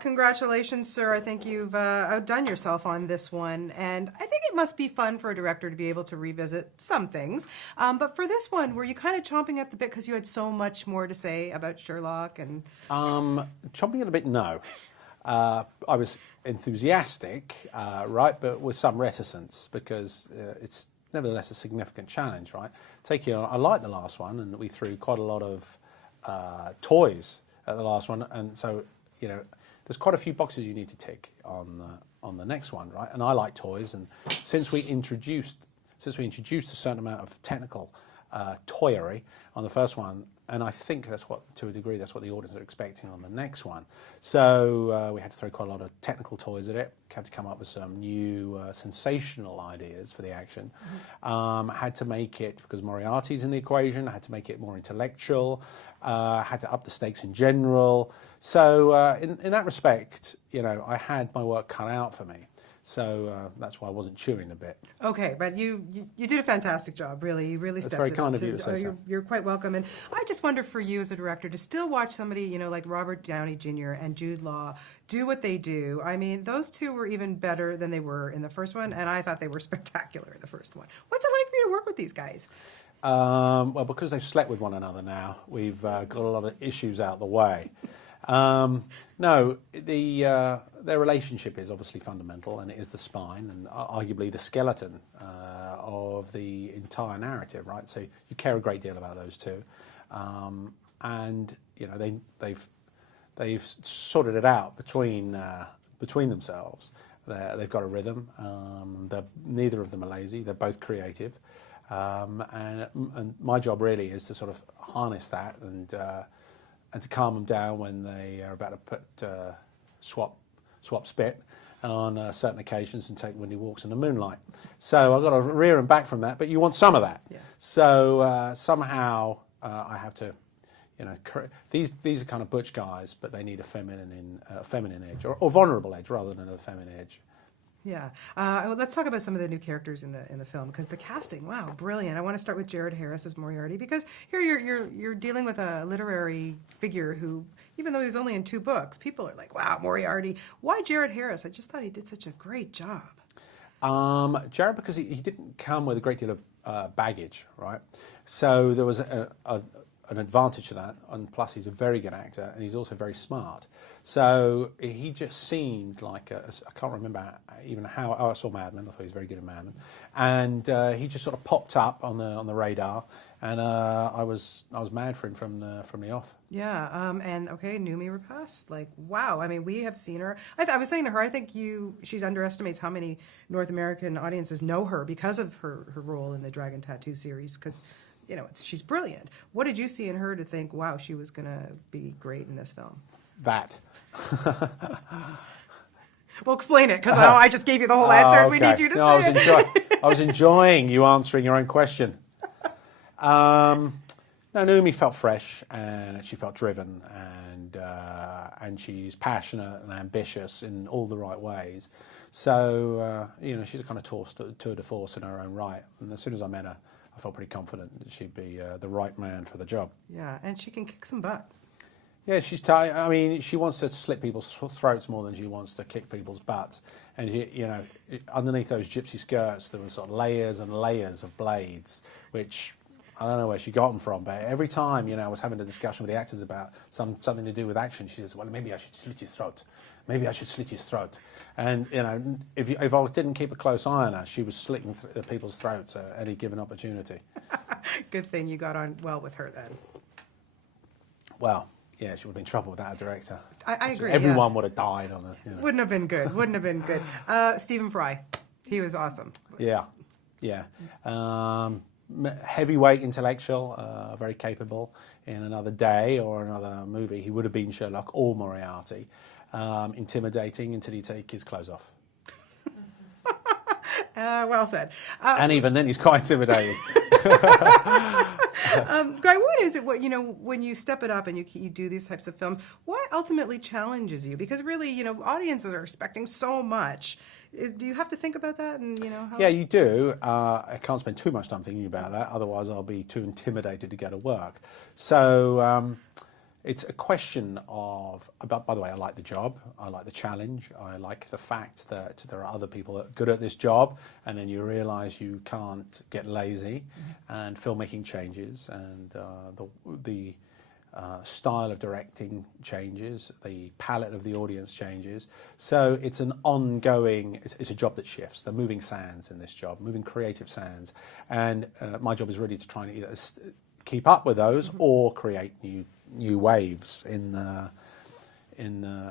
Congratulations, sir. I think you've outdone yourself on this one. And I think it must be fun for a director to be able to revisit some things. But for this one, were you kind of chomping at the bit because you had so much more to say about Sherlock? And Chomping at a bit, no. I was enthusiastic, right, but with some reticence because it's nevertheless a significant challenge, right? I like the last one, and we threw quite a lot of toys at the last one, and so there's quite a few boxes you need to tick on the next one, right? And I like toys, and since we introduced a certain amount of technical toyery on the first one, and I think to a degree that's what the audience are expecting on the next one. So we had to throw quite a lot of technical toys at it. Had to come up with some new sensational ideas for the action. Had to make it, because Moriarty's in the equation, I had to make it more intellectual. Had to up the stakes in general. So in that respect, I had my work cut out for me. So that's why I wasn't chewing a bit. Okay, but you did a fantastic job, really. You really That's stepped very it kind up. of you to say so. You're quite welcome. And I just wonder for you as a director to still watch somebody, like Robert Downey Jr. and Jude Law do what they do. I mean, those two were even better than they were in the first one, and I thought they were spectacular in the first one. What's it like for you to work with these guys? Well, because they've slept with one another now, we've got a lot of issues out the way. No, their relationship is obviously fundamental, and it is the spine and arguably the skeleton of the entire narrative, right? So you care a great deal about those two, and they've sorted it out between themselves. They've got a rhythm. Neither of them are lazy. They're both creative, and my job really is to sort of harness that and to calm them down when they are about to swap spit on certain occasions and take windy walks in the moonlight. So I've got to rear them back from that, but you want some of that. Yeah. So somehow I have to, these are kind of butch guys, but they need a feminine edge or vulnerable edge rather than a feminine edge. Yeah. Let's talk about some of the new characters in the film, because the casting, wow, brilliant. I want to start with Jared Harris as Moriarty, because here you're dealing with a literary figure who, even though he was only in 2 books, people are like, wow, Moriarty. Why Jared Harris? I just thought he did such a great job. Jared, because he didn't come with a great deal of baggage, right? So there was an advantage to that, and plus he's a very good actor, and he's also very smart. So he just seemed like I can't remember even how. I saw Mad Men. I thought he was very good at Mad Men, and he just sort of popped up on the radar, and I was mad for him from the off. Yeah, and okay, Noomi Rapace, like, wow. I mean, we have seen her. I was saying to her, I think she underestimates how many North American audiences know her because of her role in the Dragon Tattoo series, because she's brilliant. What did you see in her to think, wow, she was going to be great in this film? That. Well, explain it, because I just gave you the whole answer, and we need you to say it. I was enjoying you answering your own question. No, Noomi felt fresh, and she felt driven, and she's passionate and ambitious in all the right ways. So, she's a kind of tour de force in her own right. And as soon as I met her, I felt pretty confident that she'd be the right man for the job. Yeah, and she can kick some butt. Yeah, she's tight. I mean, she wants to slit people's throats more than she wants to kick people's butts. And underneath those gypsy skirts, there were sort of layers and layers of blades, which I don't know where she got them from. But every time, I was having a discussion with the actors about something to do with action, she says, "Well, maybe I should slit his throat. Maybe I should slit his throat." And if I didn't keep a close eye on her, she was slitting people's throats at any given opportunity. Good thing you got on well with her then. Well. Yeah, she would have been in trouble without a director. I agree. Everyone would have died on it. Wouldn't have been good. Wouldn't have been good. Stephen Fry, he was awesome. Yeah. Heavyweight intellectual, very capable. In another day or another movie, he would have been Sherlock or Moriarty. Intimidating until he take his clothes off. Well said. And even then, he's quite intimidating. Guy, what is it? When you step it up and you do these types of films, what ultimately challenges you? Because really, audiences are expecting so much. Do you have to think about that? And how... Yeah, you do. I can't spend too much time thinking about that. Otherwise, I'll be too intimidated to go to work. So it's a question of, by the way, I like the job, I like the challenge, I like the fact that there are other people that are good at this job, and then you realise you can't get lazy, and filmmaking changes, and the style of directing changes, the palette of the audience changes. So it's an ongoing, it's a job that shifts. They're moving sands in this job, moving creative sands. And my job is really to try and either keep up with those or create new waves in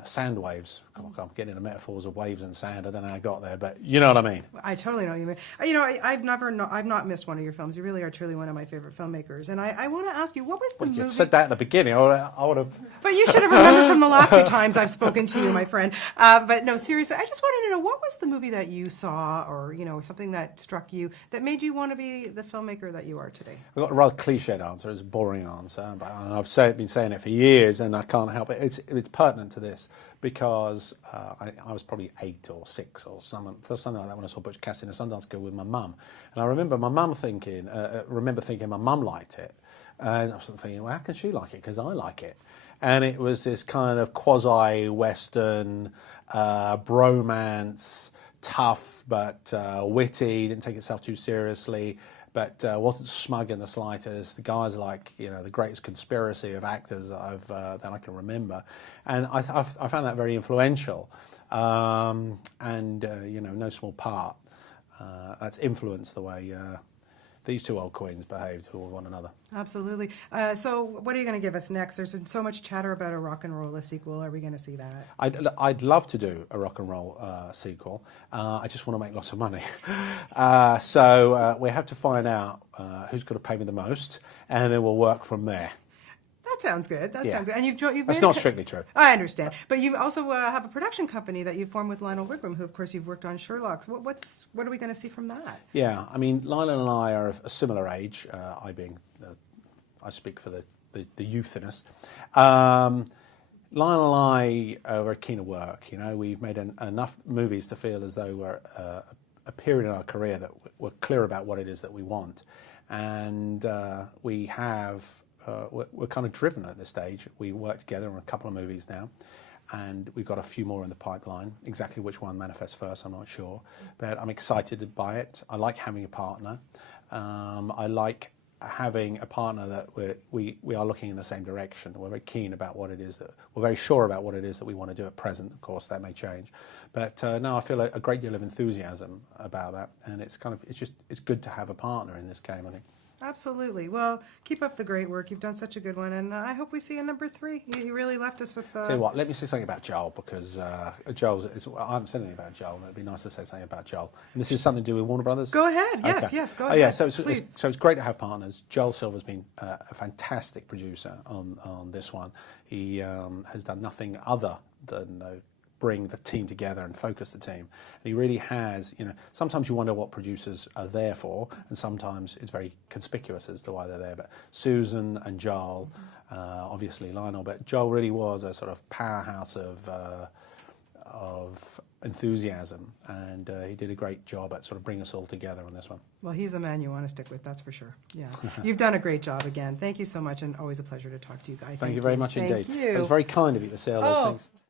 sand waves. I'm getting the metaphors of waves and sand. I don't know how I got there, but you know what I mean. I totally know what you mean. You know, I've not missed one of your films. You really are truly one of my favorite filmmakers. And I want to ask you, what was the movie? You said that at the beginning. I would have. But you should have remembered from the last few times I've spoken to you, my friend. But no, seriously, I just wanted to know, what was the movie that you saw, or something that struck you that made you want to be the filmmaker that you are today? I've got a rather cliched answer. It's a boring answer, but I've been saying it for years, and I can't help it. It's pertinent to this because I was probably 8 or 6 or something like that when I saw Butch Cassidy in a Sundance Girl with my mum, and I remember my mum thinking my mum liked it, and I was thinking, well, how can she like it? Because I like it. And it was this kind of quasi-Western bromance, tough but witty, didn't take itself too seriously, but wasn't smug in the slightest. The guy's like, the greatest conspiracy of actors that I can remember. And I found that very influential. No small part. That's influenced the way these two old queens behaved toward one another. Absolutely. So what are you going to give us next? There's been so much chatter about a rock and roll sequel. Are we going to see that? I'd love to do a rock and roll sequel. I just want to make lots of money. So we have to find out who's going to pay me the most, and then we'll work from there. That sounds good. That sounds good. And you've That's not strictly true. I understand. But you also have a production company that you formed with Lionel Wigram, who, of course, you've worked on Sherlock's. What are we going to see from that? Yeah, I mean, Lionel and I are of a similar age, I speak for the youth in us. Lionel and I are very keen to work. We've made enough movies to feel as though we're a period in our career that we're clear about what it is that we want. And we have... we're kind of driven at this stage. We work together on a couple of movies now, and we've got a few more in the pipeline. Exactly which one manifests first, I'm not sure, but I'm excited by it. I like having a partner. I like having a partner that we are looking in the same direction. We're very keen about what it is we're very sure about what it is that we want to do at present. Of course, that may change, but no, I feel a great deal of enthusiasm about that, and it's good to have a partner in this game, I think. Absolutely. Well, keep up the great work. You've done such a good one, and I hope we see a number 3. You really left us with... Tell you what, let me say something about Joel, because Joel, I haven't said anything about Joel, and it'd be nice to say something about Joel. And this is something to do with Warner Brothers? Go ahead. Yes, okay. yes, go ahead. Yeah, so please. It's great to have partners. Joel Silver's been a fantastic producer on this one. He has done nothing other than... bring the team together and focus the team. And he really has, sometimes you wonder what producers are there for, and sometimes it's very conspicuous as to why they're there. But Susan and Joel, obviously Lionel, but Joel really was a sort of powerhouse of enthusiasm, and he did a great job at sort of bringing us all together on this one. Well, he's a man you want to stick with, that's for sure. Yeah, you've done a great job again. Thank you so much, and always a pleasure to talk to you, Guy. Thank you very much indeed. Thank you. It was very kind of you to say all those things.